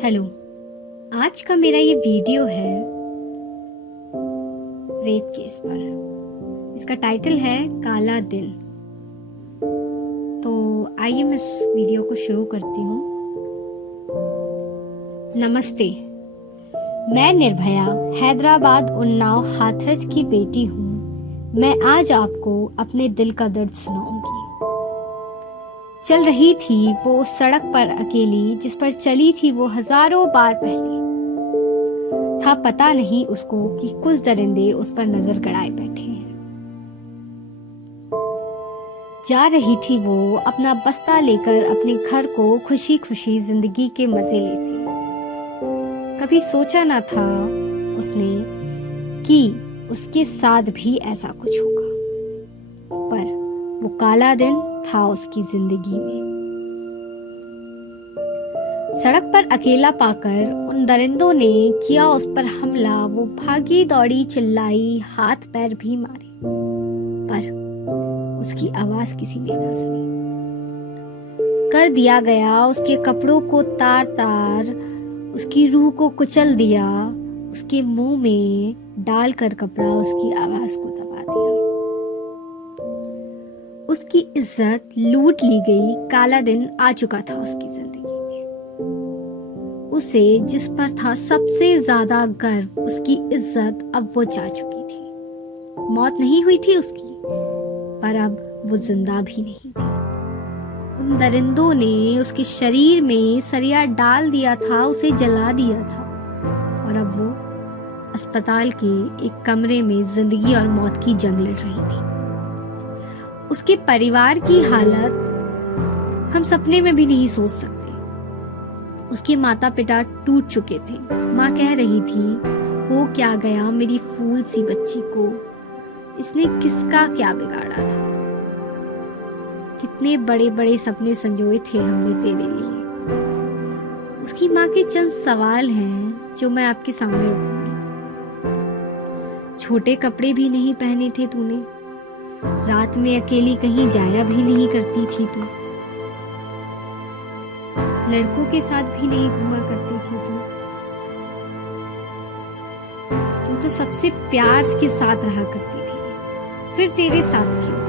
Hello. आज का मेरा ये वीडियो है रेप केस पर। इसका टाइटल है काला दिन। तो आइए मैं इस वीडियो को शुरू करती हूँ। नमस्ते, मैं निर्भया हैदराबाद उन्नाव हाथरस की बेटी हूँ। मैं आज आपको अपने दिल का दर्द सुनाऊंगी। चल रही थी वो उस सड़क पर अकेली जिस पर चली थी वो हजारों बार पहले। था पता नहीं उसको कि कुछ दरिंदे उस पर नजर गड़ाए बैठे हैं। जा रही थी वो अपना बस्ता लेकर अपने घर को खुशी खुशी जिंदगी के मजे लेती। कभी सोचा ना था उसने कि उसके साथ भी ऐसा कुछ होगा, पर वो काला दिन था उसकी जिंदगी में। सड़क पर अकेला पाकर उन दरिंदों ने किया उस पर हमला। वो भागी दौड़ी, चिल्लाई, हाथ पैर भी मारे, पर उसकी आवाज किसी ने ना सुनी। कर दिया गया उसके कपड़ों को तार तार, उसकी रूह को कुचल दिया, उसके मुंह में डालकर कपड़ा उसकी आवाज को दबा दिया। उसकी इज्जत लूट ली गई। काला दिन आ चुका था उसकी जिंदगी में। उसे जिस पर था सबसे ज्यादा गर्व, उसकी इज्जत, अब वो जा चुकी थी। मौत नहीं हुई थी उसकी, पर अब वो जिंदा भी नहीं थी। उन दरिंदों ने उसके शरीर में सरिया डाल दिया था, उसे जला दिया था, और अब वो अस्पताल के एक कमरे में जिंदगी और मौत की जंग लड़ रही थी। उसके परिवार की हालत हम सपने में भी नहीं सोच सकते। उसके माता पिता टूट चुके थे। माँ कह रही थी, हो क्या गया मेरी फूल सी बच्ची को, इसने किसका क्या बिगाड़ा था। कितने बड़े बड़े सपने संजोए थे हमने तेरे लिए। उसकी माँ के चंद सवाल हैं जो मैं आपके सामने रखूंगी। छोटे कपड़े भी नहीं पहने थे तूने, रात में अकेली कहीं जाया भी नहीं करती थी तू, लड़कों के साथ भी नहीं घुमा करती थी तू तो सबसे प्यार के साथ रहा करती थी, फिर तेरे साथ क्यों।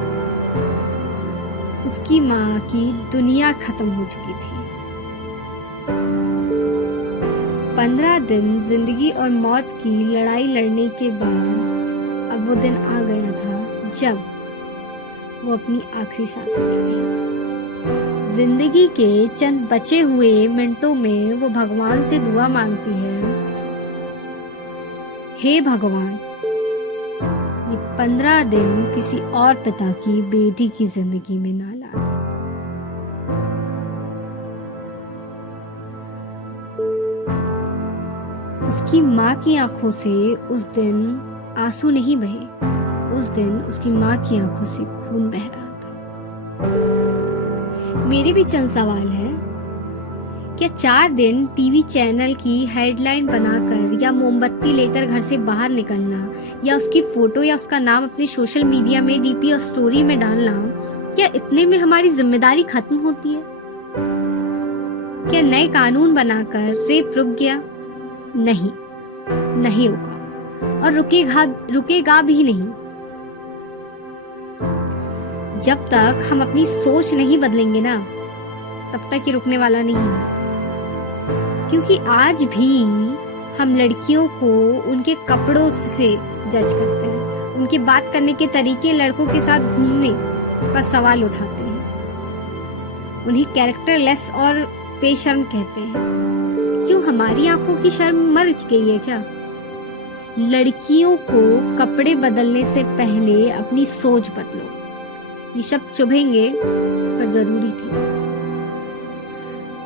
उसकी माँ की दुनिया खत्म हो चुकी थी। 15 दिन जिंदगी और मौत की लड़ाई लड़ने के बाद अब वो दिन आ गया था जब वो अपनी आखिरी सांसें ले रही थी। जिंदगी के चंद बचे हुए मिनटों में वो भगवान से दुआ मांगती है, हे भगवान, ये 15 दिन किसी और पिता की बेटी की जिंदगी में ना लाना। उसकी माँ की आंखों से उस दिन आंसू नहीं बहे। उस दिन उसकी माँ की आंखों से खून बह रहा था। मेरे भी चंद सवाल हैं। क्या 4 दिन टीवी चैनल की हेडलाइन बनाकर या मोमबत्ती लेकर घर से बाहर निकलना या उसकी फोटो या उसका नाम अपने सोशल मीडिया में डीपी और स्टोरी में डालना, क्या इतने में हमारी जिम्मेदारी खत्म होती है? क्या नए कानून बनाकर रेप रुक गया? नहीं, नहीं रुका, और रुकेगा भी नहीं। जब तक हम अपनी सोच नहीं बदलेंगे ना, तब तक ये रुकने वाला नहीं है। क्योंकि आज भी हम लड़कियों को उनके कपड़ों से जज करते हैं, उनके बात करने के तरीके, लड़कों के साथ घूमने पर सवाल उठाते हैं, उन्हें कैरेक्टरलेस और बेशर्म कहते हैं। क्यों हमारी आंखों की शर्म मर गई है क्या? लड़कियों को कपड़े बदलने से पहले अपनी सोच बदलो। ये शब्द चुभेंगे पर जरूरी थे।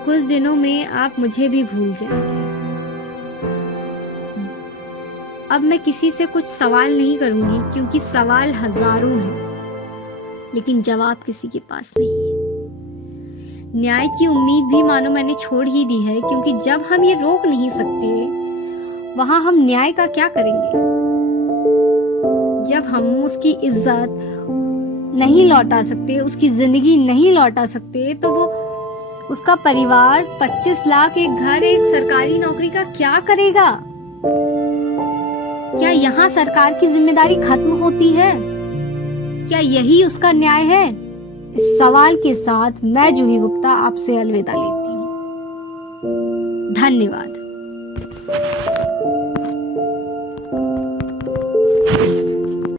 कुछ दिनों में आप मुझे भी भूल जाएंगे। अब मैं किसी से कुछ सवाल नहीं करूंगी, क्योंकि सवाल हजारों हैं, लेकिन जवाब किसी के पास नहीं है। न्याय की उम्मीद भी मानो मैंने छोड़ ही दी है, क्योंकि जब हम ये रोक नहीं सकते, वहां हम न्याय का क्या करेंगे? जब हम उसकी इज्जत नहीं लौटा सकते, उसकी जिंदगी नहीं लौटा सकते, तो वो उसका परिवार 25 लाख, एक घर, एक सरकारी नौकरी का क्या करेगा? क्या यहाँ सरकार की जिम्मेदारी खत्म होती है? क्या यही उसका न्याय है? इस सवाल के साथ मैं जूही गुप्ता आपसे अलविदा लेती हूँ। धन्यवाद।